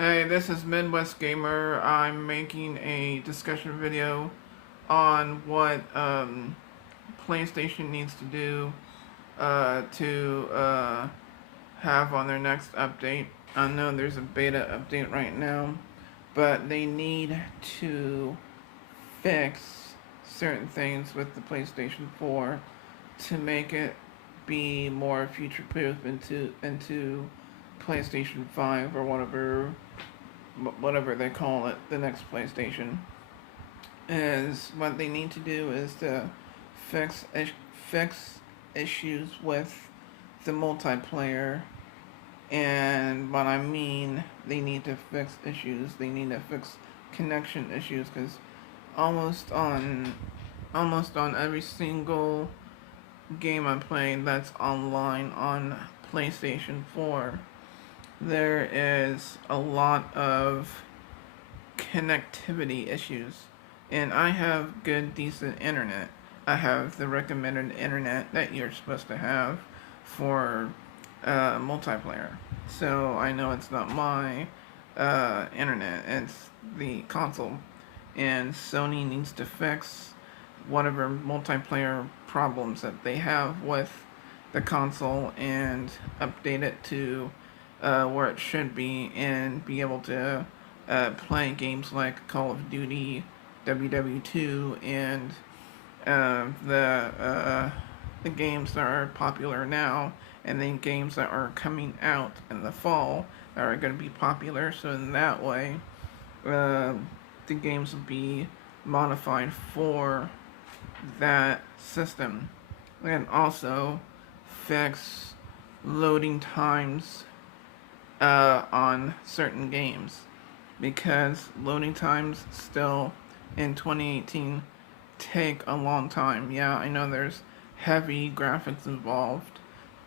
Hey, this is Midwest Gamer. I'm making a discussion video on what PlayStation needs to do to have on their next update. I know there's a beta update right now, but they need to fix certain things with the PlayStation 4 to make it be more future-proof into PlayStation 5 or whatever they call it, the next PlayStation. Is what they need to do is to fix fix issues with the multiplayer, and what I mean, they need to fix issues. They need to fix connection issues because almost on almost on every single game I'm playing that's online on PlayStation 4, there is a lot of connectivity issues. And I have good, decent internet. I have the recommended internet that you're supposed to have for multiplayer. So I know it's not my internet, it's the console. And Sony needs to fix whatever multiplayer problems that they have with the console and update it to where it should be and be able to play games like Call of Duty, WW2, and the games that are popular now, and then games that are coming out in the fall that are going to be popular. So in that way, the games will be modified for that system, and also fix loading times on certain games, because loading times still in 2018 take a long time. Yeah, I know there's heavy graphics involved,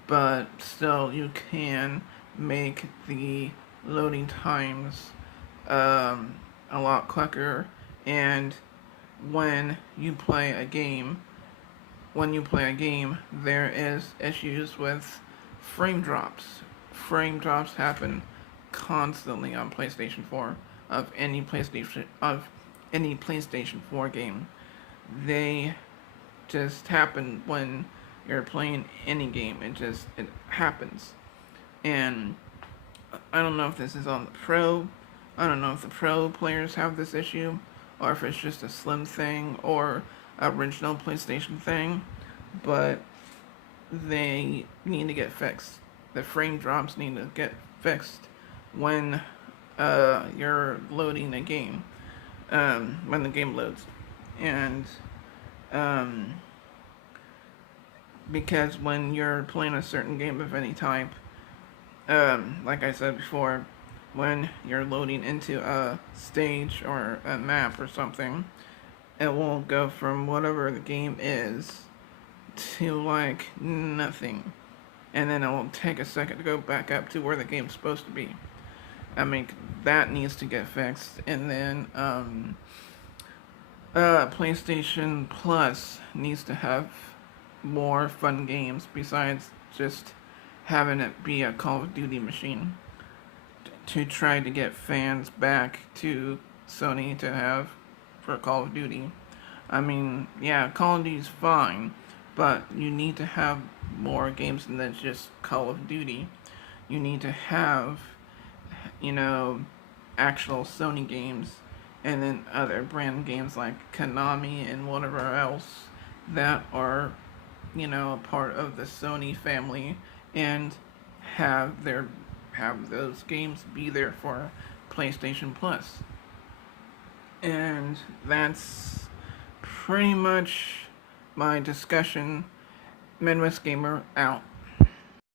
but still you can make the loading times a lot quicker. And when you play a game, there is issues with frame drops. Frame drops happen constantly on PlayStation 4 of any PlayStation 4 game. They just happen when you're playing any game. It happens. And I don't know if this is on the Pro. I don't know if the Pro players have this issue, or if it's just a Slim thing or original PlayStation thing, but they need to get fixed. The frame drops need to get fixed when you're loading a game, when the game loads. And because when you're playing a certain game of any type, like I said before, when you're loading into a stage or a map or something, it will go from whatever the game is to like nothing, and then it will take a second to go back up to where the game's supposed to be. I mean, that needs to get fixed. And then PlayStation Plus needs to have more fun games besides just having it be a Call of Duty machine, to try to get fans back to Sony to have for Call of Duty. I mean, yeah, Call of Duty's fine, but you need to have more games than just Call of Duty. You need to have, actual Sony games, and then other brand games like Konami and whatever else that are, a part of the Sony family, and have those games be there for PlayStation Plus. And that's pretty much my discussion. Midwest Gamer out.